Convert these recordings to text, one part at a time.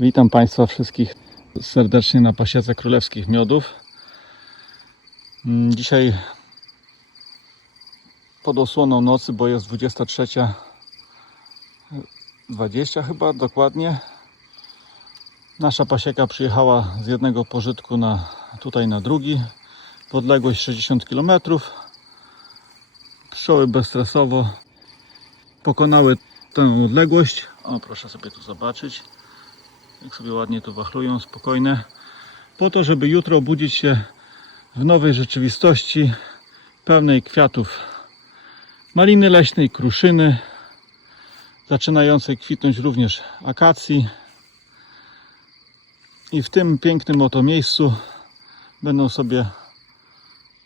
Witam Państwa wszystkich serdecznie na pasiece królewskich miodów. Mm, Dzisiaj pod osłoną nocy, bo jest 23.20 chyba dokładnie. Nasza pasieka przyjechała z jednego pożytku na, tutaj na drugi. W odległość 60 km. Pszczoły bezstresowo pokonały tę odległość. O, proszę sobie tu zobaczyć jak sobie ładnie tu wachlują, spokojne, po to, żeby jutro obudzić się w nowej rzeczywistości, pełnej kwiatów maliny leśnej, kruszyny, zaczynającej kwitnąć również akacji. I w tym pięknym oto miejscu będą sobie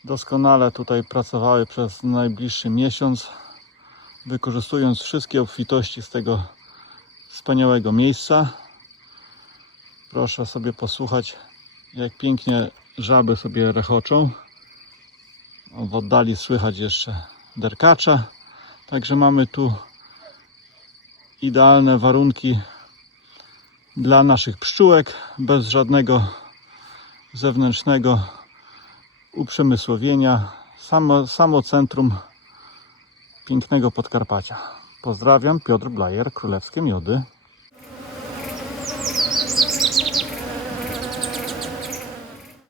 doskonale tutaj pracowały przez najbliższy miesiąc, wykorzystując wszystkie obfitości z tego wspaniałego miejsca. Proszę sobie posłuchać, jak pięknie żaby sobie rechoczą. W oddali słychać jeszcze derkacza. Także mamy tu idealne warunki dla naszych pszczółek, bez żadnego zewnętrznego uprzemysłowienia. Samo, samo centrum pięknego Podkarpacia. Pozdrawiam, Piotr Blajer, Królewskie Miody.